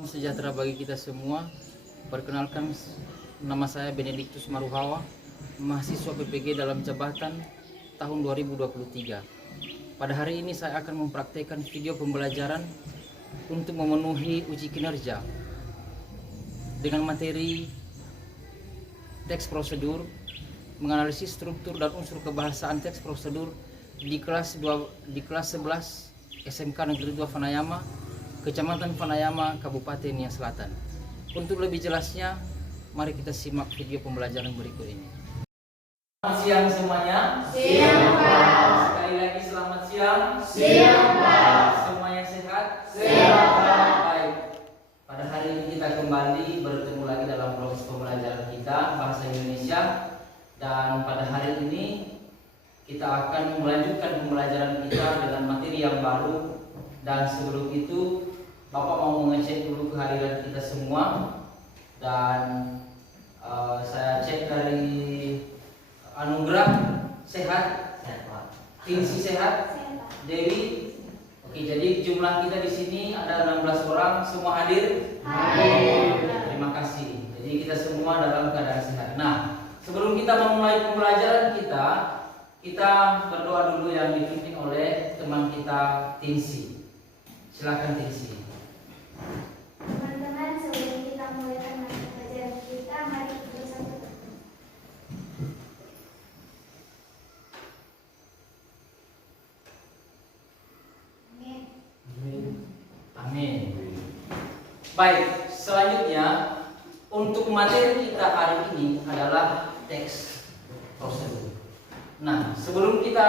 Sejahtera bagi kita semua. Perkenalkan, nama saya Benedictus Maruhawa, mahasiswa PPG dalam jabatan tahun 2023. Pada hari ini saya akan mempraktekkan video pembelajaran untuk memenuhi uji kinerja dengan materi teks prosedur, menganalisis struktur dan unsur kebahasaan teks prosedur di kelas 11 SMK Negeri 2 Fanayama, Kecamatan Fanayama, Kabupaten Nia Selatan. Untuk lebih jelasnya, mari kita simak video pembelajaran berikut ini. Selamat siang semuanya. Siang, Pak. Sekali lagi selamat siang. Siang, Pak. Semuanya sehat? Sehat, Pak. Baik. Pada hari ini kita kembali bertemu lagi dalam proses pembelajaran kita bahasa Indonesia, dan pada hari ini kita akan melanjutkan pembelajaran kita dengan materi yang baru. Dan sebelum itu Bapak mau mengecek dulu kehadiran kita semua, dan saya cek dari Anugrah sehat, Kinsi sehat, Dewi. Oke, jadi jumlah kita di sini ada 16 orang, semua hadir. Hadir. Terima kasih. Jadi kita semua dalam keadaan sehat. Nah, sebelum kita memulai pembelajaran kita berdoa dulu yang dipimpin oleh teman kita Tinsi. Silakan Tinsi. Teman-teman, sebelum kita mulai mata pelajaran kita, mari kita bersama. Amin. Amin. Baik, selanjutnya untuk materi kita hari ini adalah teks prosedur. Nah, sebelum kita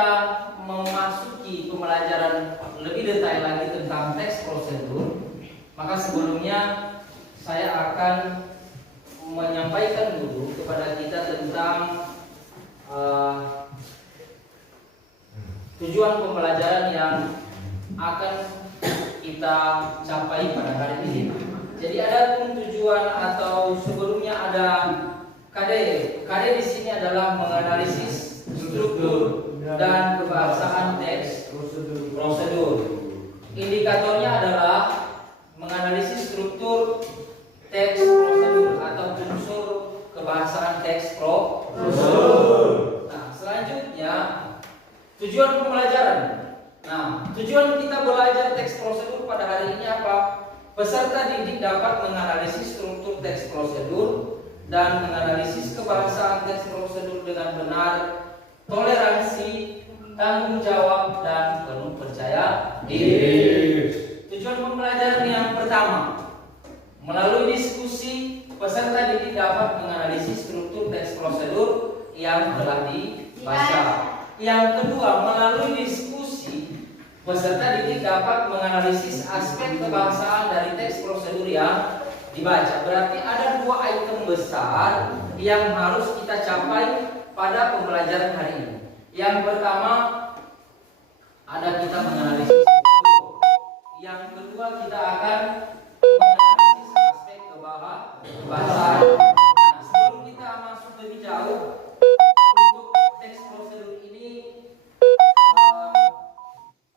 memasuki pembelajaran lebih detail lagi tentang teks prosedur, maka sebelumnya saya akan menyampaikan dulu kepada kita tentang tujuan pembelajaran yang akan kita capai pada hari ini. Jadi ada tujuan atau sebelumnya ada KD. KD di sini adalah menganalisis struktur dan kebahasaan teks prosedur. Indikatornya adalah menganalisis struktur teks prosedur atau unsur kebahasaan teks prosedur. Nah, selanjutnya tujuan pembelajaran. Nah, tujuan kita belajar teks prosedur pada hari ini apa? Peserta didik dapat menganalisis struktur teks prosedur dan menganalisis kebahasaan teks prosedur dengan benar, toleransi, tanggung jawab, dan penuh percaya diri. Tujuan pembelajaran yang pertama, melalui diskusi, peserta didik dapat menganalisis struktur teks prosedur yang telah dibaca. Yang kedua, melalui diskusi, peserta didik dapat menganalisis aspek kebahasaan dari teks prosedur yang dibaca. Berarti ada dua item besar yang harus kita capai pada pembelajaran hari ini. Yang pertama, ada kita menganalisis struktur. Yang kedua, kita akan menganalisis aspek kebahasaan. Nah, sebelum kita masuk lebih jauh untuk teks prosedur ini,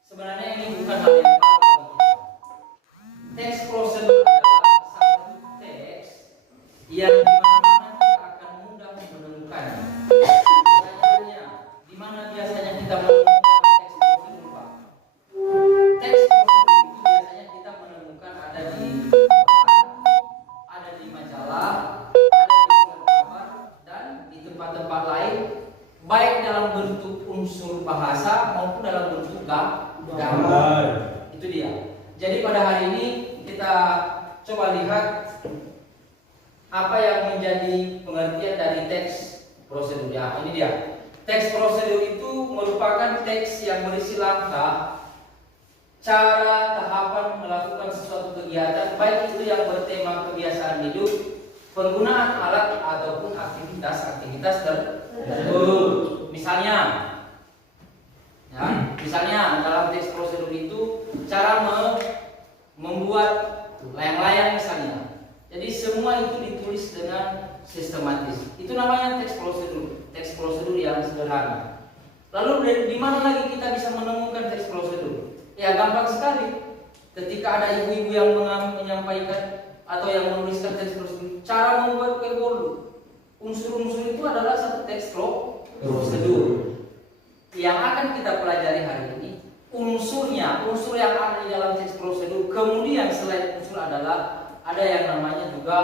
sebenarnya ini bukan hal yang baru bagi kita. Teks prosedur adalah satu teks yang dimana-mana kita akan mudah menemukannya. Pertanyaannya, di mana biasanya kita menemukan teks prosedur, Pak? Teks prosedur itu biasanya kita menemukan ada di koran, ada di majalah, ada di surat kabar, dan di tempat-tempat lain, baik dalam bentuk unsur bahasa maupun dalam bentuk gambar. Itu dia. Jadi pada hari ini kita coba lihat apa yang menjadi pengertian dari teks prosedur. Ya, ini dia. Teks prosedur itu merupakan teks yang berisi langkah, cara, tahapan melakukan sesuatu kegiatan, baik itu yang bertema kebiasaan hidup, penggunaan alat ataupun aktivitas tertentu. Misalnya dalam teks prosedur itu cara membuat layang-layang misalnya. Jadi semua itu ditulis dengan sistematis. Itu namanya teks prosedur yang sederhana. Lalu di mana lagi kita bisa menemukan teks prosedur? Ya, gampang sekali. Ketika ada ibu-ibu yang menyampaikan atau yang menuliskan teks prosedur, cara membuat kue bolu. Unsur-unsur itu adalah satu teks prosedur. Yang akan kita pelajari hari ini unsurnya, unsur yang ada di dalam teks prosedur. Kemudian selain unsur adalah ada yang namanya juga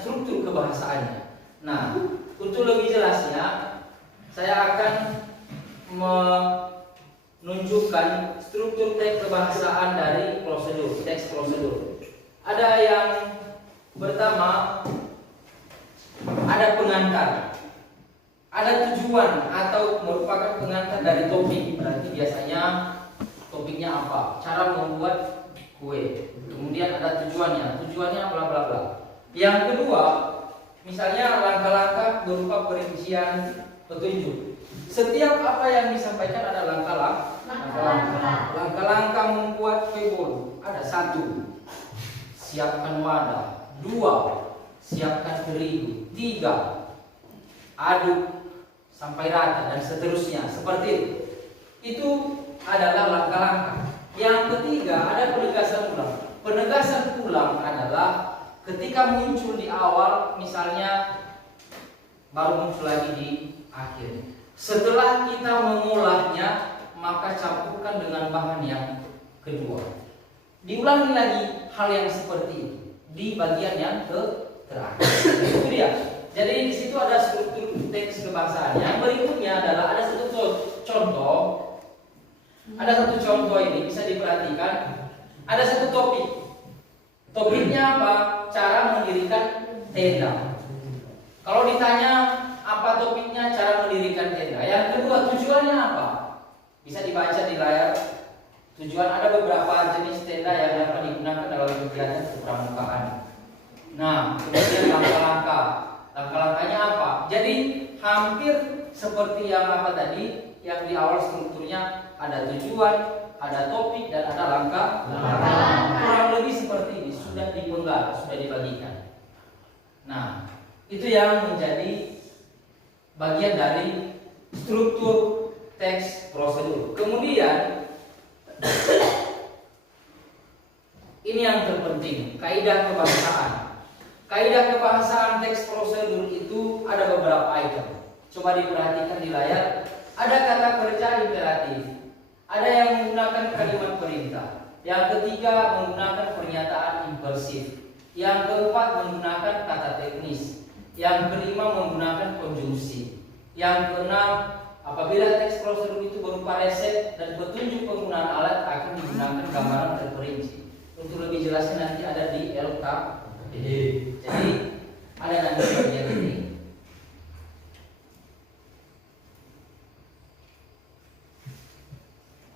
struktur kebahasaannya. Nah, untuk lebih jelasnya saya akan menunjukkan struktur teks kebahasaan dari prosedur, teks prosedur. Ada yang pertama, ada pengantar, ada tujuan atau merupakan pengantar dari topik. Berarti biasanya topiknya apa? Cara membuat kue. Kemudian ada tujuannya bla bla bla. Yang kedua, misalnya langkah-langkah berupa perincian petunjuk. Setiap apa yang disampaikan ada langkah-langkah membuat kue bolu. Ada 1, siapkan wadah. 2, siapkan terigu. 3, aduk sampai rata, dan seterusnya. Seperti itu. Itu adalah langkah-langkah. Yang ketiga, ada penegasan ulang. Penegasan ulang adalah ketika muncul di awal, misalnya baru muncul lagi di akhir. Setelah kita mengolahnya, maka campurkan dengan bahan yang kedua. Diulangi lagi hal yang seperti itu di bagian yang terakhir. Itu dia. Jadi di situ ada struktur teks kebahasaan. Yang berikutnya adalah ada satu contoh. Ada satu contoh ini bisa diperhatikan. Ada satu topik. Topiknya apa? Cara mendirikan tenda. Kalau ditanya apa topiknya, cara mendirikan tenda. Yang kedua, tujuannya apa? Bisa dibaca di layar. Tujuan ada beberapa jenis tenda yang dapat digunakan dalam kegiatan kepramukaan. Nah, kemudian langkah-langkah. Langkah-langkahnya apa? Jadi hampir seperti yang apa tadi, yang di awal strukturnya ada tujuan, ada topik, dan ada langkah. Kurang lebih seperti ini, sudah dipenggal, sudah dibagikan. Nah, itu yang menjadi bagian dari struktur teks prosedur. Kemudian ini yang terpenting, kaidah kebahasaan. Kaidah kebahasaan teks prosedur itu ada beberapa item. Coba diperhatikan di layar. Ada kata kerja imperatif. Ada yang menggunakan kalimat perintah. Yang ketiga menggunakan pernyataan impulsif. Yang keempat menggunakan kata teknis. Yang kelima menggunakan konjungsi. Yang keenam, apabila teks prosedur itu berupa resep dan petunjuk penggunaan alat, akan digunakan gambaran terperinci. Untuk lebih jelasnya nanti ada di LKPD. Jadi ada nanti bagian ini.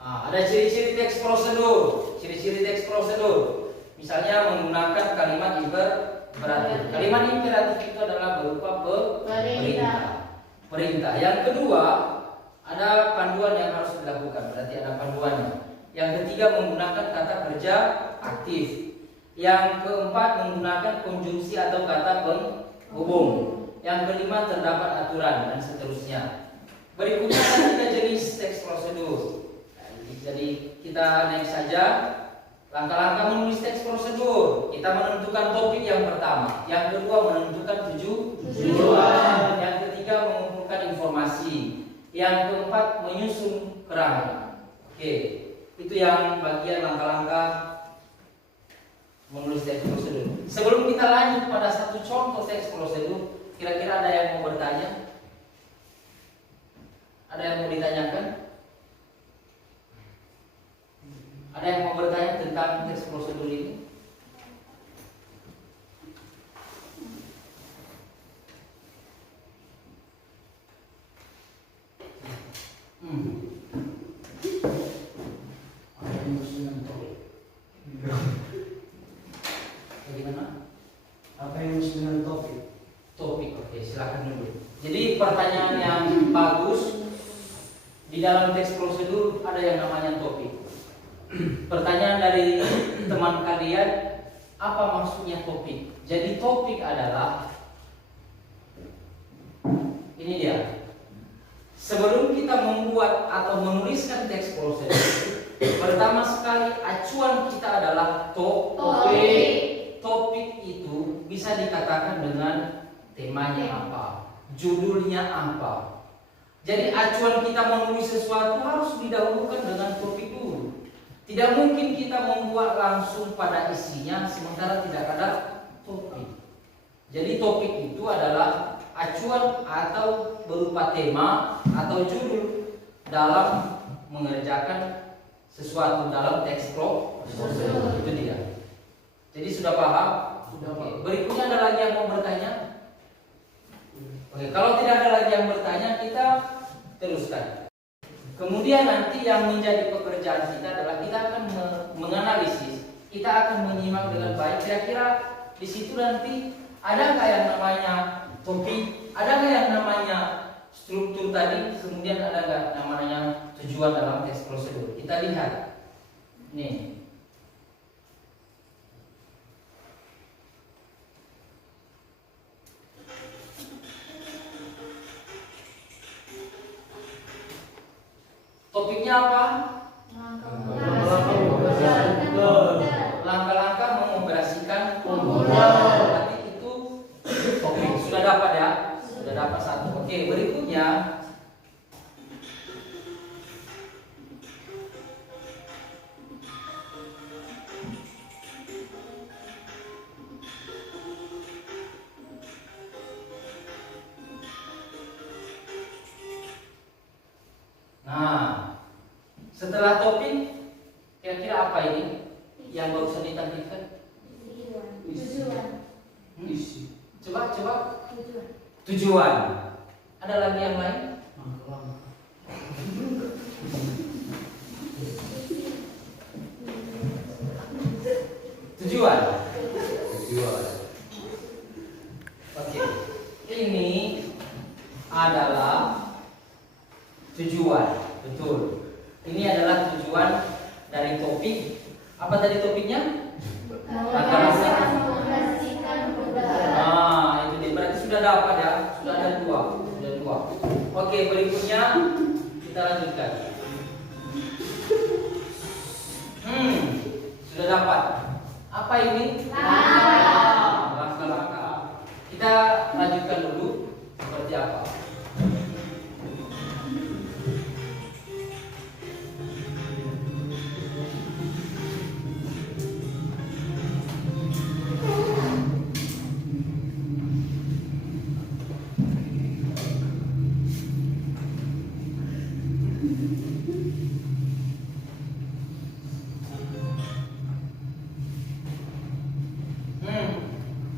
Ada ciri-ciri teks prosedur. Ciri-ciri teks prosedur. Misalnya menggunakan kalimat imperatif. Kalimat imperatif itu adalah berupa perintah. Yang kedua, ada panduan yang harus dilakukan. Berarti ada panduannya. Yang ketiga menggunakan kata kerja aktif. Yang keempat menggunakan konjungsi atau kata penghubung. Yang kelima terdapat aturan, dan seterusnya. Berikutnya ada 3 jenis teks prosedur. Jadi kita naik saja. Langkah-langkah menulis teks prosedur. Kita menentukan topik yang pertama. Yang kedua menentukan tujuan. Yang ketiga mengumpulkan informasi. Yang keempat menyusun kerangka. Oke, itu yang bagian langkah-langkah menulis teks prosedur. Sebelum kita lanjut pada satu contoh teks prosedur, kira-kira ada yang mau bertanya? Ada yang mau ditanyakan? Ada yang mau bertanya tentang teks prosedur ini? Bagaimana? Apa yang disebut dengan topik? Topik, oke, silakan dulu. Jadi pertanyaan yang bagus di dalam teks prosedur ada yang namanya topik. Pertanyaan dari teman kalian, apa maksudnya topik? Jadi topik adalah ini dia. Sebelum kita membuat atau menuliskan teks prosedur, pertama sekali acuan kita adalah topik. dikatakan dengan temanya apa, judulnya apa. Jadi acuan kita menulis sesuatu harus didahulukan dengan topik dulu. Tidak mungkin kita membuat langsung pada isinya sementara tidak ada topik. Jadi topik itu adalah acuan atau berupa tema atau judul dalam mengerjakan sesuatu dalam teks prosedur. Itu dia. Jadi sudah paham? Oke. Berikutnya ada lagi yang mau bertanya? Oke, kalau tidak ada lagi yang bertanya, kita teruskan. Kemudian nanti yang menjadi pekerjaan kita adalah kita akan menganalisis, kita akan menyimak dengan baik. Kira-kira di situ nanti adakah yang namanya topik, adakah yang namanya struktur tadi, kemudian ada nggak namanya tujuan dalam teks prosedur. Kita lihat. Nih. Topiknya apa? Langkah-langkah mengoperasikan komputer. Berarti itu topik. Sudah dapat ya? Sudah dapat satu. Oke, berikutnya setelah topik, kira-kira apa ini yang barusan ditampilkan? Coba. Tujuan. Ada lagi yang lain? Tujuan. Oke. Ini adalah tujuan. Betul. Ini adalah tujuan dari topik. Apa tadi topiknya? Itu dia. Berarti sudah dapat ya. Sudah ada dua. Oke, berikutnya kita lanjutkan. Sudah dapat. Apa ini? Langkah-langkah. Kita lanjutkan dulu seperti apa.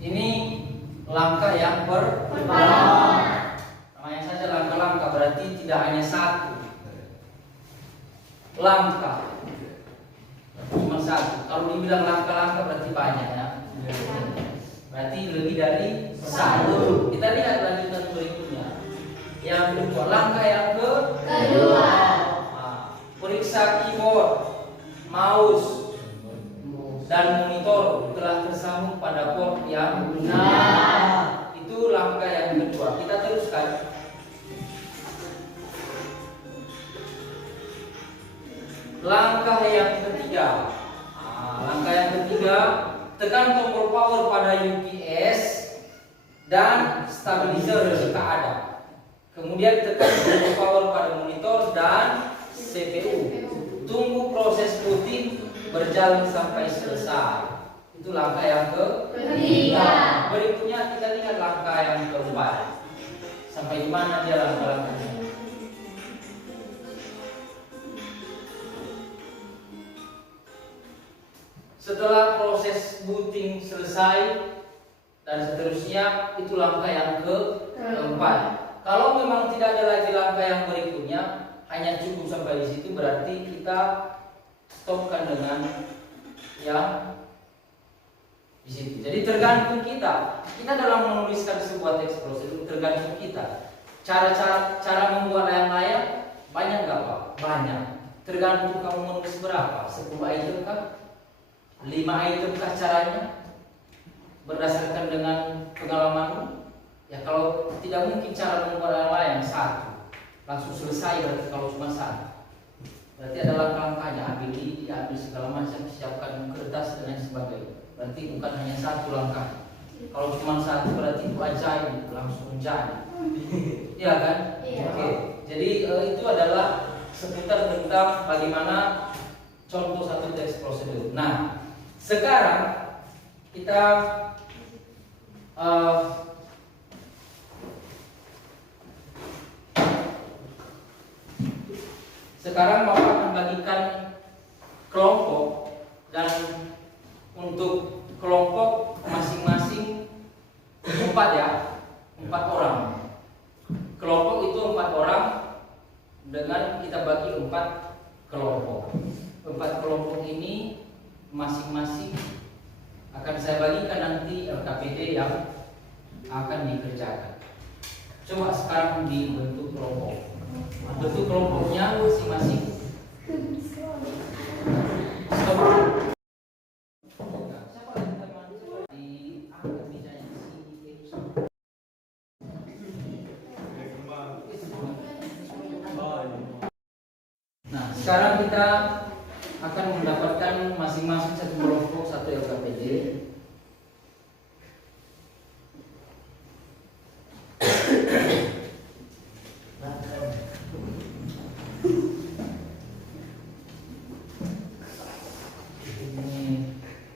Ini langkah yang pertama. Namanya saja langkah-langkah, berarti tidak hanya satu langkah, cuma satu. Kalau dibilang langkah-langkah berarti banyak ya. Berarti lebih dari satu. Kita lihat lanjutan berikutnya. Yang kedua, langkah yang kedua. Periksa keyboard, mouse, dan monitor telah tersambung pada port yang benar. Itu langkah yang kedua. Kita teruskan. Langkah yang ketiga. Langkah yang ketiga, tekan tombol power pada UPS dan stabilizer jika ada. Kemudian tekan tombol power pada monitor dan CPU. Tunggu proses booting berjalan sampai selesai. Itu langkah yang ketiga. Berikutnya kita lihat langkah yang keempat. Sampai di mana dia langkah-langkahnya? Setelah proses booting selesai dan seterusnya, itu langkah yang keempat. Kalau memang tidak ada lagi langkah yang berikutnya, hanya cukup sampai di situ, berarti kita stopkan dengan yang di situ. Jadi tergantung kita. Kita dalam menuliskan sebuah teks prosedur tergantung kita. Cara membuat layang-layang banyak nggak Pak? Banyak. Tergantung kamu menulis berapa. 10 item kah? 5 item kah caranya? Berdasarkan dengan pengalamanmu? Ya kalau tidak mungkin cara membuat layang-layang satu langsung selesai, berarti kalau cuma satu. Berarti ada langkah-langkahnya, ambil ini, ambil segala macam, siapkan kertas dan lain sebagainya. Berarti bukan hanya satu langkah. Kalau cuma satu berarti itu ajaib, langsung jadi. Iya kan? Iya. Oke. Jadi itu adalah seputar tentang bagaimana contoh satu teks prosedur. Nah, sekarang kita sekarang Bapak akan bagikan kelompok, dan untuk kelompok masing-masing 4 ya, 4 orang. Kelompok itu 4 orang dengan kita bagi 4 kelompok. 4 kelompok ini masing-masing akan saya bagikan nanti LKPD yang akan dikerjakan. Coba sekarang dibentuk kelompok. Bentuk kelompoknya masing-masing. Siapa lagi teman? Diangkat mejanya di sini. Nah, sekarang kita akan mendapatkan masing-masing satu kelompok, satu LKPD.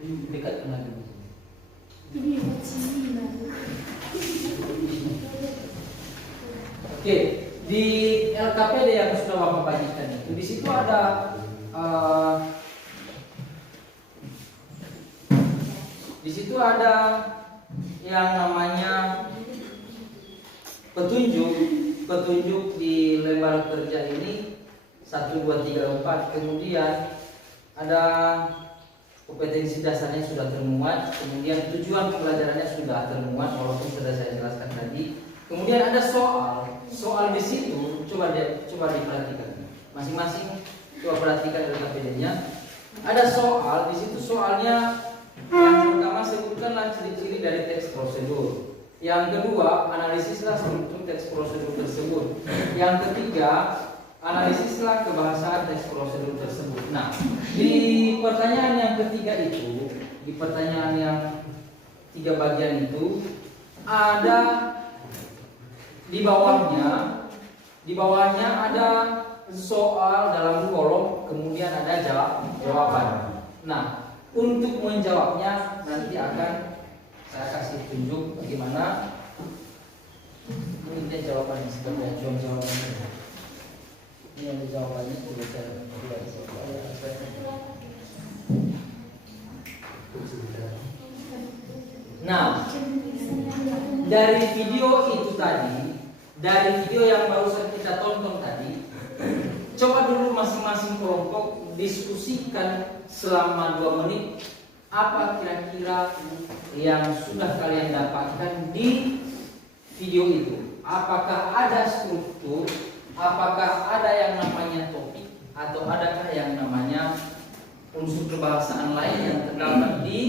Ini dekat lagi. Oke, di LKPD yang sudah Bapak bagikan itu, di situ ada yang namanya petunjuk di lembar kerja ini 1, 2, 3, 4. Kemudian ada kompetensi dasarnya sudah termuat, kemudian tujuan pembelajarannya sudah termuat walaupun sudah saya jelaskan tadi. Kemudian ada soal di situ, coba diperhatikan masing-masing, coba perhatikan LKPD-nya. Ada soal di situ, soalnya yang pertama sebutkanlah ciri-ciri dari teks prosedur. Yang kedua, analisislah struktur teks prosedur tersebut. Yang ketiga, analisislah kebahasaan teks prosedur tersebut. Nah, di pertanyaan yang ketiga itu, di pertanyaan yang 3 bagian itu, ada di bawahnya ada soal dalam kolom, kemudian ada jawaban. Nah, untuk menjawabnya nanti akan saya kasih tunjuk bagaimana ini jawabannya, seperti jawabannya. Ini ada jawabannya, sudah saya Nah, dari video itu tadi, dari video yang barusan kita tonton tadi, coba dulu masing-masing kelompok diskusikan selama 2 menit apa kira-kira yang sudah kalian dapatkan di video itu. Apakah ada struktur, apakah ada yang namanya topik, atau adakah yang namanya unsur kebahasaan lain yang terdapat di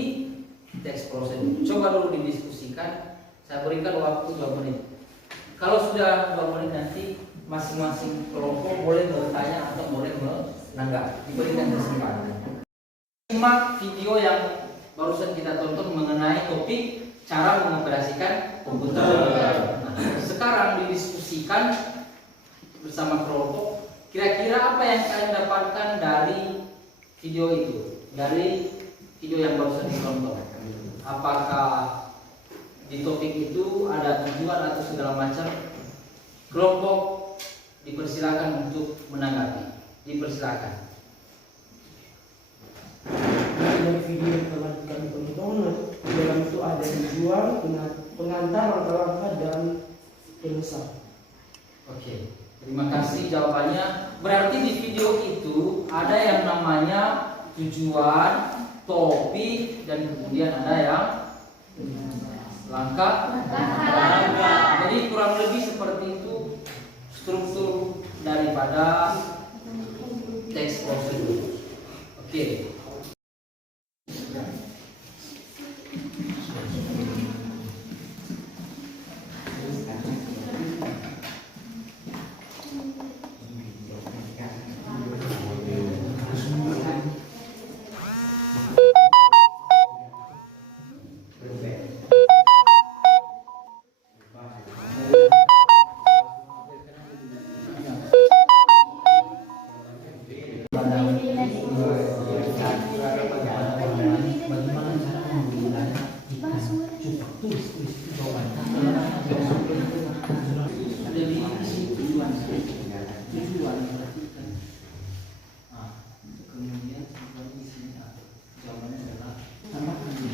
teks prosedur. Coba dulu didiskusikan. Saya berikan waktu 2 menit. Kalau sudah 2 menit nanti masing-masing kelompok boleh bertanya atau boleh menanggapi. Diberikan kesempatan. Simak video yang barusan kita tonton mengenai topik cara mengoperasikan komputer. Nah, sekarang didiskusikan bersama kelompok. Kira-kira apa yang kalian dapatkan dari video itu, dari video yang barusan ditonton? Apakah di topik itu ada tujuan atau segala macam? Kelompok dipersilakan untuk menanggapi. Dipersilakan. Dari video yang telah kami tonton, di dalam itu ada tujuan, pengantar, langkah-langkah, dan penulisan. Oke, terima kasih jawabannya. Berarti di video itu ada yang namanya tujuan, topik, dan kemudian ada yang langkah. Jadi kurang lebih seperti itu struktur daripada teks prosedur. Oke. kepada bagaimana cara menggunakan ikan cupang. Tulis jawaban. Ada di sini tujuan berarti kan. Kemudian tujuan di sini jawabannya adalah tambahkan di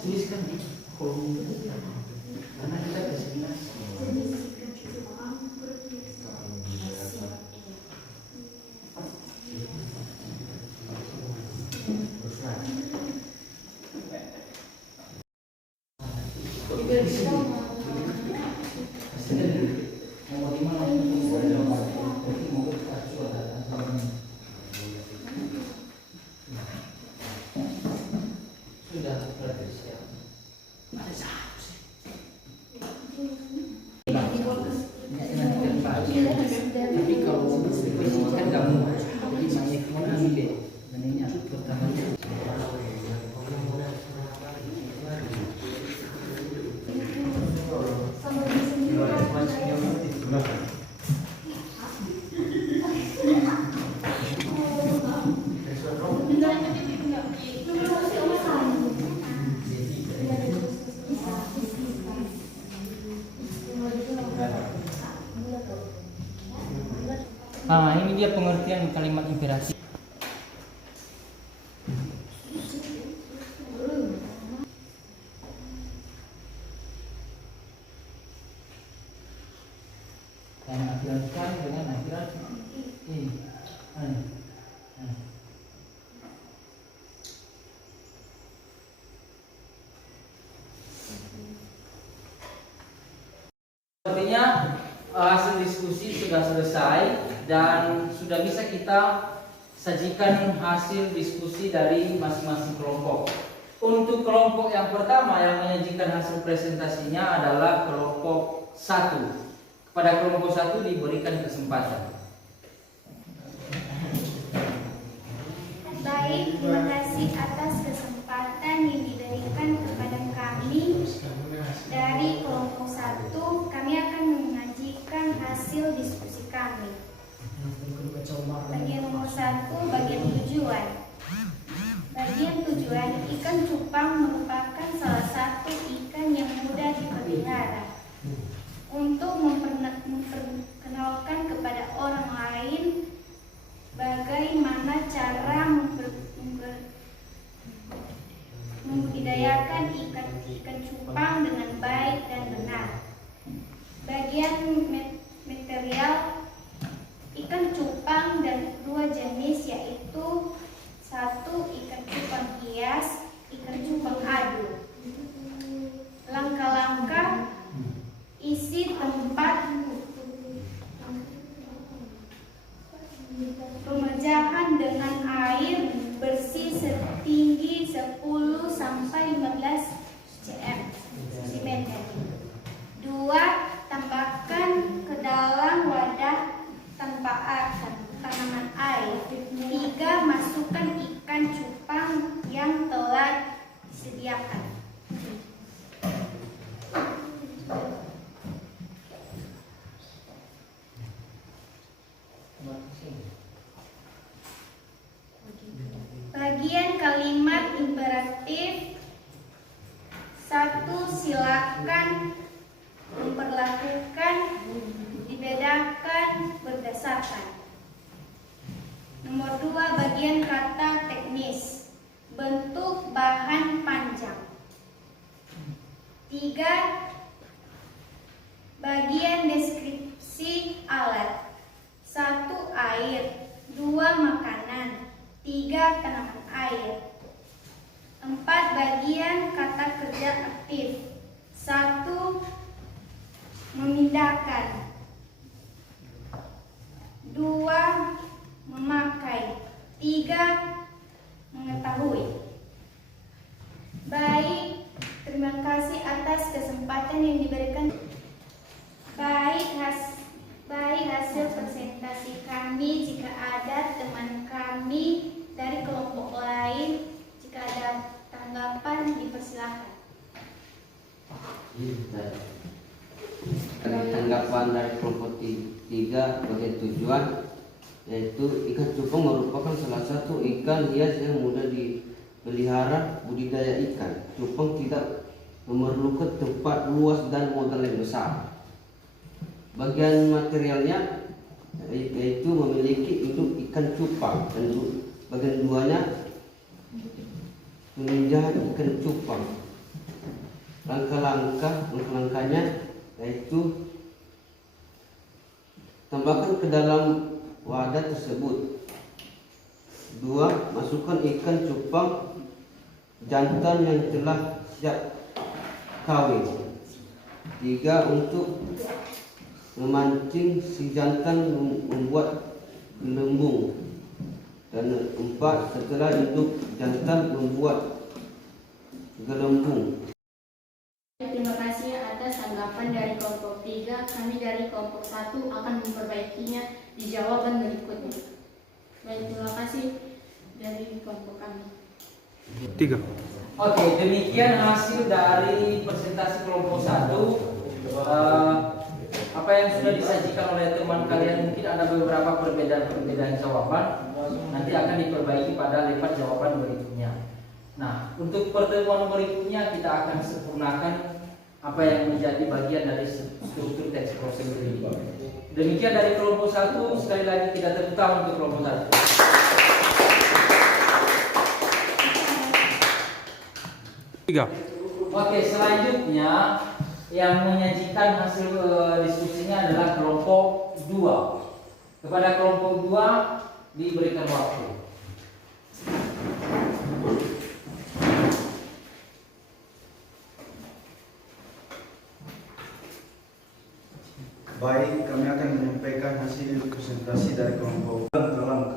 dituliskan di kolom karena kita destinasi. Di sini mau bagaimana mau sudah berarti siap. Ada satu sih. Tapi kalau kan kamu jadi saya kemana deh? Dan ini aku pertamanya. Ini dia pengertian kalimat imperasi. Dan akhiran sekali dengan akhiran Sepertinya hasil diskusi sudah selesai dan sudah bisa kita sajikan hasil diskusi dari masing-masing kelompok. Untuk kelompok yang pertama yang menyajikan hasil presentasinya adalah kelompok 1. Kepada kelompok 1 diberikan kesempatan. Baik, terima kasih atas kesempatan yang diberikan kepada kami. Dari kelompok 1, kami akan menyajikan hasil diskusi kami. Bagian nomor 1, bagian tujuan. Bagian tujuan, ikan cupang merupakan salah satu ikan yang mudah dipelihara. Untuk memperkenalkan kepada orang lain bagaimana cara membudidayakan ikan cupang dengan baik dan benar. Bagian material, ikan cupang dan 2 jenis, yaitu 1 ikan cupang hias, ikan cupang adu. Langkah-langkah, isi tempat pemecahan dengan air bersih setinggi 10 sampai 15 cm. 2. Tambahkan ke dalam wadah tanpa tanaman air. 3. Masukkan ikan cupang yang telah disediakan. Bagian kalimat imperatif. 1. Silakan memperlakukan, dibedakan berdasarkan. Nomor 2. Bagian kata teknis. Bentuk bahan panjang. 3. Bagian deskripsi alat. 1. Air. 2. Makanan. 3. Tanaman air. 4. Bagian kata tidak aktif. 1. Memindahkan. 2. Memakai. 3. Mengetahui. Baik, terima kasih atas kesempatan yang diberikan. Baik hasil presentasi kami. Jika ada teman kami dari kelompok lain, jika ada tanggapan, dipersilakan. Dari tanggapan dari kelompok 3 bagian tujuan, yaitu ikan cupang merupakan salah satu ikan hias yang mudah dipelihara budidaya ikan. Cupang tidak memerlukan tempat luas dan modal yang besar. Bagian materialnya yaitu memiliki induk ikan cupang, dan bagian duanya peminjahan ikan cupang. Langkah-langkahnya yaitu tambahkan ke dalam wadah tersebut. 2. Masukkan ikan cupang jantan yang telah siap kawin. 3. Untuk memancing si jantan membuat gelembung. Dan 4. Setelah induk jantan membuat gelembung. Terima kasih atas tanggapan dari kelompok 3. Kami dari kelompok 1 akan memperbaikinya di jawaban berikutnya. Baik, terima kasih dari kelompok kami. 3. Oke, demikian hasil dari presentasi kelompok 1. Apa yang sudah disajikan oleh teman kalian, mungkin ada beberapa perbedaan jawaban, nanti akan diperbaiki pada lepas jawaban berikutnya. Nah, untuk pertemuan berikutnya kita akan sempurnakan apa yang menjadi bagian dari struktur teks prosedur ini. Demikian dari kelompok 1, sekali lagi kita tepuk tangan untuk kelompok 1. Oke, selanjutnya yang menyajikan hasil diskusinya adalah kelompok 2. Kepada kelompok 2 diberikan waktu. Baik, kami akan menyampaikan hasil presentasi dari kelompok langkah.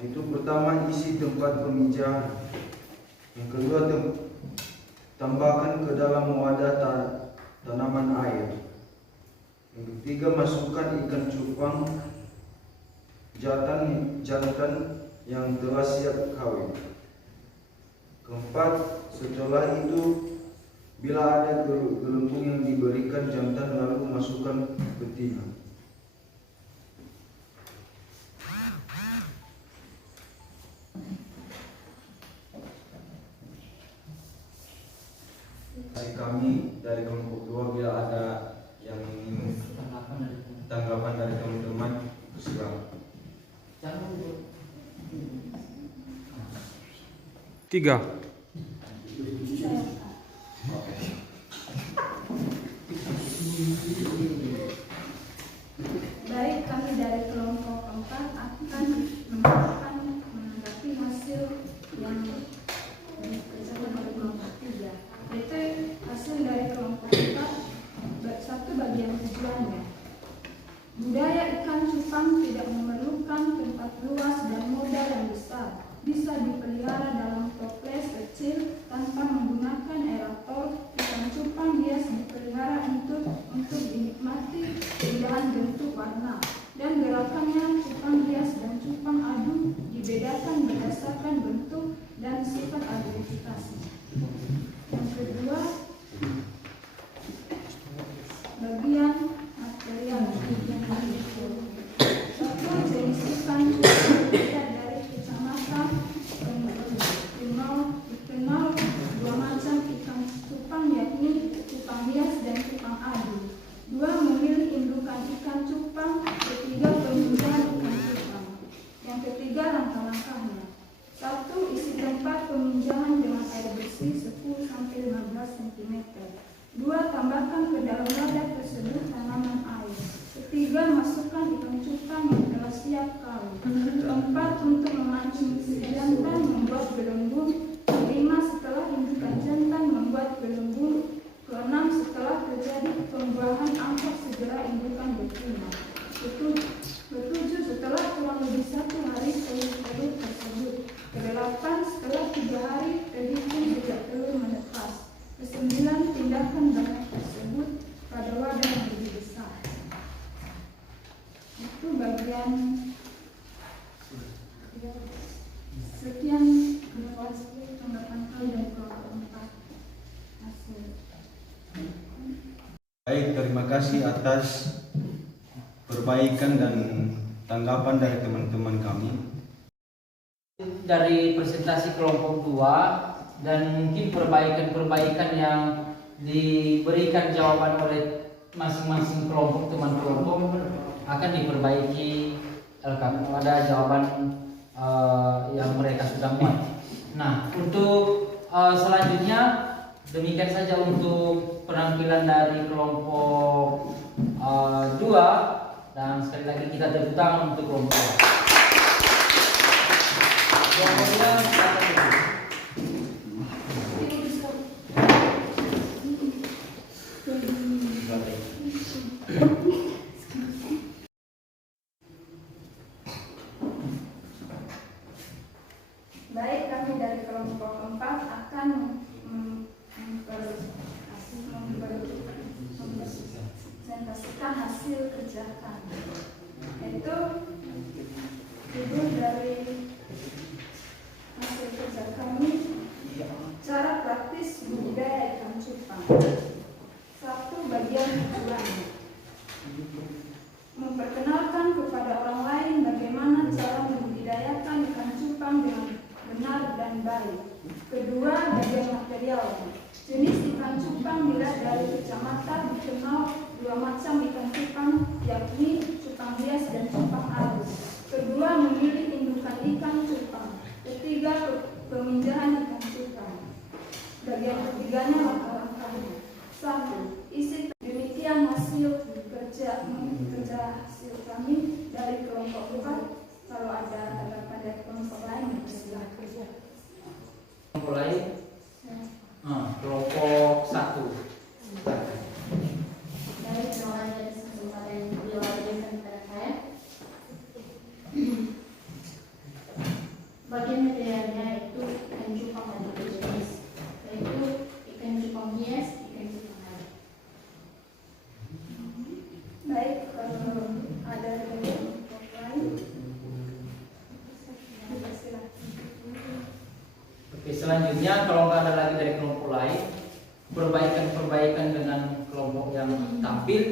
Itu pertama, isi tempat pemijahan. Yang kedua, tambahkan ke dalam wadah tanaman air. Yang ketiga, masukkan ikan cupang jantan yang telah siap kawin. Keempat, setelah itu bila ada gelembung yang diberikan jantan, lalu masukkan betina. Kami dari kelompok 2, bila ada yang ingin tanggapan dari teman-teman, silakan. 3. Baik, kami dari kelompok 4 akan menanggapi hasil yang dipresentasikan oleh kelompok 3. Yaitu hasil dari kelompok 4, 1 bagian tujuannya. Budaya ikan cupang tidak memerlukan tempat luas dan modal yang besar. Bisa dipelihara dalam toples kecil tanpa menggunakan aerator. Ikan cupang hias dipelihara untuk dinikmati keindahan bentuk, warna, dan gerakannya. Cupang hias dan cupang adu dibedakan berdasarkan bentuk dan sifat agregitasnya. Yang kedua, bagian material. Satu, jenis ikan cupang berbeda dari kecamatan dikenal 2 macam ikan cupang, yakni cupang hias dan cupang adu. 2, memilih indukan ikan cupang. 3, peminjahan ikan cupang. Yang ketiga, langkah-langkahnya. 1. Isi tempat peminjahan dengan air bersih 10-15 cm. 2. Tambahkan ke dalam wadah tersebut tanaman air. 3. Masukkan ikan cupang yang telah siap kawin. 4. Untuk memancing si jantan membuat gelembung. 5. Setelah indukan jantan membuat gelembung. memperbaikinya. Ketujuh, setelah kurang lebih 1 hari telur tersebut. Kedelapan, setelah 3 hari terhitung sejak telur menetas. Kesembilan, pindahkan banyak tersebut pada wadah yang lebih besar. Itu bagian sekian tanggapan kami dari kelompok 4 hasil. Baik, terima kasih atas perbaikan dan tanggapan dari teman-teman kami. Dari presentasi kelompok 2 dan mungkin perbaikan-perbaikan yang diberikan jawaban oleh masing-masing kelompok, teman kelompok akan diperbaiki pada jawaban yang mereka sudah muat. Nah, untuk selanjutnya demikian saja untuk penampilan dari kelompok 2 dan sekali lagi kita tepuk tangan untuk kelompok 2. Kelompoknya silakan dulu. Baik, kami dari kelompok 4 akan mempresentasikan hasil kerja kami, yaitu judul dari hasil kerja kami, cara praktis budidaya ikan cupang. 1. Bagian tujuannya, memperkenalkan kepada orang lain bagaimana cara membudidayakan ikan cupang dengan benar dan baik. Kedua, bagian materialnya, jenis ikan cupang dilihat dari kacamata dikenal 2 macam ikan cupang, yakni cupang hias dan cupang alus. Kedua, memilih indukan ikan cupang. Ketiga, pemindahan ikan cupang. Bagian ketiganya langkah-langkahnya. 1. Isi. Demikian hasil kerja hasil kami dari kelompok 4. Kalau ada tanggapan dari kelompok lain, silakan. Kelompok lain? Kelompok 1. Dari terima kasih atas kesempatan yang beliau berikan kepada saya. Bagian materialnya itu ikan cupang dan dua jenis, yaitu ikan cupang hias, ikan cupang alus. Baik, kalau ada dari kelompok lain, silakan. Oke, selanjutnya kalau nggak ada lagi dari kelompok lain, perbaikan-perbaikan dengan kelompok yang tampil,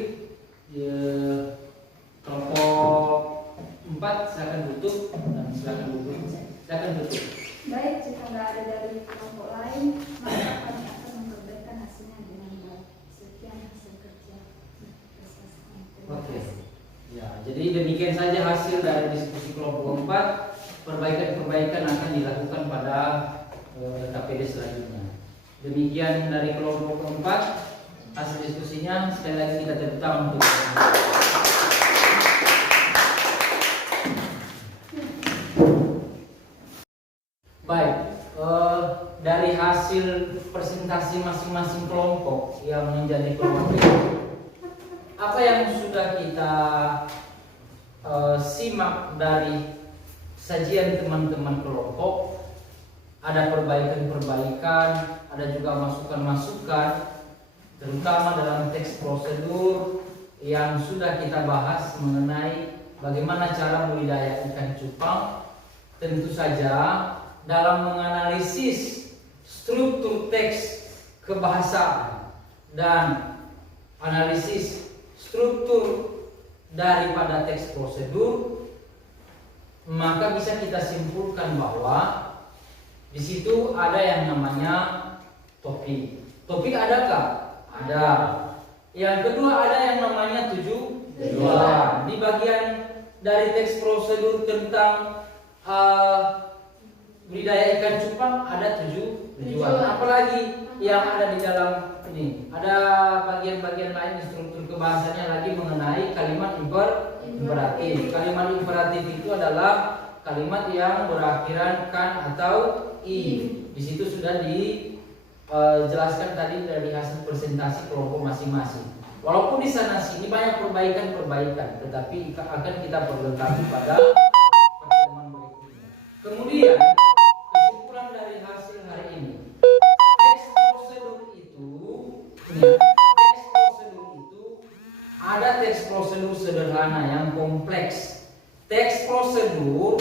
kelompok 4 silakan tutup dan silakan tutup. Baik, jika nggak ada dari kelompok lain, maka kami akan memperbaikan hasilnya dengan baik. Sekian hasil kerja. Oke. Ya, jadi demikian saja hasil dari diskusi kelompok 4. Perbaikan-perbaikan akan dilakukan pada KPD selanjutnya. Demikian dari kelompok 4 hasil diskusinya. Sekali lagi kita tepuk tangan untuk baik. Dari hasil presentasi masing-masing kelompok yang menjadi kelompok itu, apa yang sudah kita simak dari sajian teman-teman kelompok, ada perbaikan-perbaikan, ada juga masukan-masukan, terutama dalam teks prosedur yang sudah kita bahas mengenai bagaimana cara budidaya ikan cupang. Tentu saja dalam menganalisis struktur teks kebahasaan dan analisis struktur daripada teks prosedur, maka bisa kita simpulkan bahwa di situ ada yang namanya topik. Topik adakah? Ada. Yang kedua ada yang namanya tujuan. Di bagian dari teks prosedur tentang budidaya ikan cupang ada tujuan. Apalagi yang ada di dalam ini? Ada bagian-bagian lain struktur kebahasannya lagi mengenai kalimat imperatif. Kalimat imperatif itu adalah kalimat yang berakhiran kan atau i. Di situ sudah dijelaskan tadi dari hasil presentasi kelompok masing-masing. Walaupun di sana sini banyak perbaikan, tetapi akan kita perlengkapi pada pertemuan berikutnya. Kemudian kesimpulan dari hasil hari ini, teks prosedur itu ada teks prosedur sederhana yang kompleks. Teks prosedur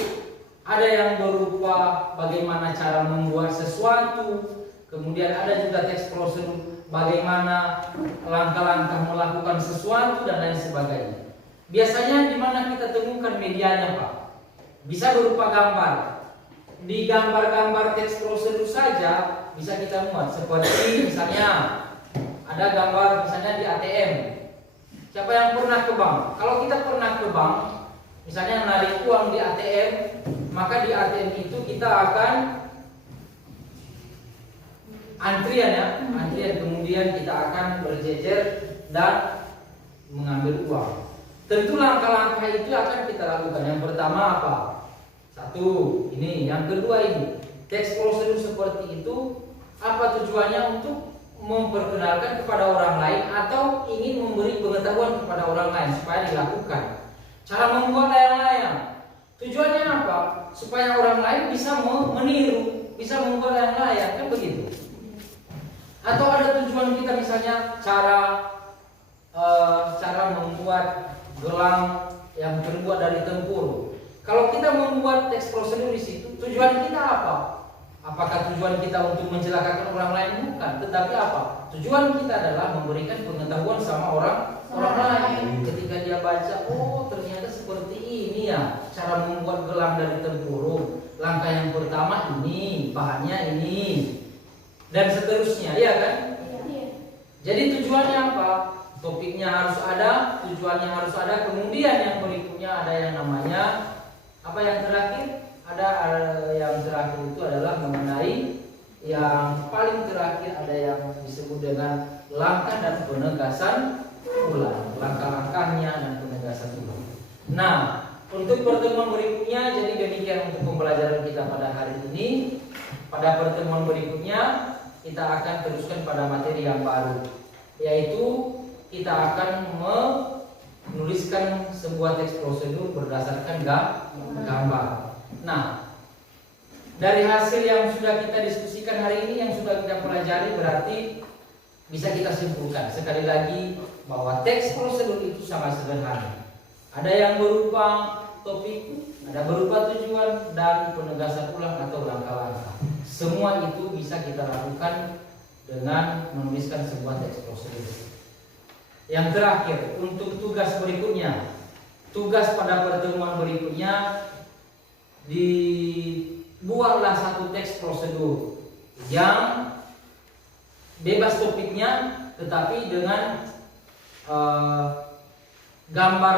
ada yang berupa bagaimana cara membuat sesuatu, kemudian ada juga teks prosedur bagaimana langkah-langkah melakukan sesuatu dan lain sebagainya. Biasanya di mana kita temukan medianya, Pak? Bisa berupa gambar. Di gambar-gambar teks prosedur saja bisa kita muat. Seperti misalnya ada gambar misalnya di ATM. Siapa yang pernah ke bank? Kalau kita pernah ke bank, misalnya narik uang di ATM, maka di ATM itu kita akan antrian kemudian kita akan berjejer dan mengambil uang. Tentu langkah-langkah itu akan kita lakukan. Yang pertama apa? Satu, ini. Yang kedua ini. Teks prosedur seperti itu apa tujuannya? Untuk memperkenalkan kepada orang lain atau ingin memberi pengetahuan kepada orang lain supaya dilakukan. Cara membuat layang-layang. Tujuannya apa? Supaya orang lain bisa meniru, bisa membuat layang-layang, kan begitu. Atau ada tujuan kita misalnya cara membuat gelang yang terbuat dari tempurung. Kalau kita membuat teks prosedur di situ, tujuan kita apa? Apakah tujuan kita untuk mencelakakan orang lain? Bukan, tetapi apa? Tujuan kita adalah memberikan pengetahuan sama orang lain. Ketika dia baca, oh ternyata seperti ini ya cara membuat gelang dari tempurung. Langkah yang pertama ini, bahannya ini, dan seterusnya, iya kan? Iya. Jadi tujuannya apa? Topiknya harus ada, tujuannya harus ada. Kemudian yang berikutnya ada yang namanya apa yang terakhir? Ada yang terakhir itu adalah mengenai yang paling terakhir ada yang disebut dengan langkah dan penegasan ulang, langkah-langkahnya dan penegasan ulang. Nah, untuk pertemuan berikutnya, jadi demikian untuk pembelajaran kita pada hari ini. Pada pertemuan berikutnya kita akan teruskan pada materi yang baru, yaitu kita akan menuliskan sebuah teks prosedur berdasarkan gambar. Nah, dari hasil yang sudah kita diskusikan hari ini, yang sudah kita pelajari, berarti bisa kita simpulkan sekali lagi bahwa teks prosedur itu sangat sederhana. Ada yang berupa topik, ada berupa tujuan, dan penegasan ulang atau langkah-langkah. Semua itu bisa kita lakukan dengan menuliskan sebuah teks prosedur. Yang terakhir, untuk tugas berikutnya, tugas pada pertemuan berikutnya, dibuatlah satu teks prosedur yang bebas topiknya, tetapi dengan gambar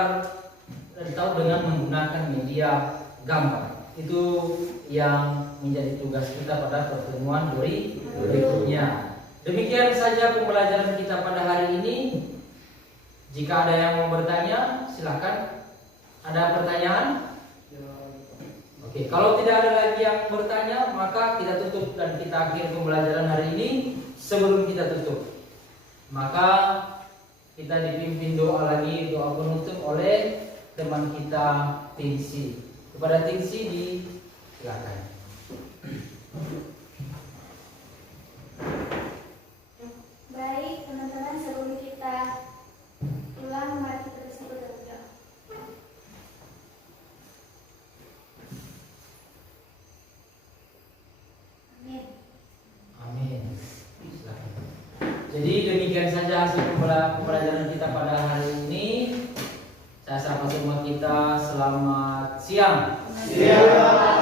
atau dengan menggunakan media gambar. Itu yang menjadi tugas kita pada pertemuan berikutnya. Demikian saja pembelajaran kita pada hari ini. Jika ada yang mau bertanya, silakan. Ada pertanyaan? Oke, kalau tidak ada lagi yang bertanya, maka kita tutup dan kita akhiri pembelajaran hari ini. Sebelum kita tutup, maka kita dipimpin doa lagi, doa penutup oleh teman kita Tingsi. Kepada Tingsi silakan. Baik teman-teman, sebelum kita pulang, mari kita berdoa. Amin. Amin. Silakan. Jadi demikian saja hasil pembelajaran kita pada hari ini. Saya sapa semua kita, selamat siang. Siang.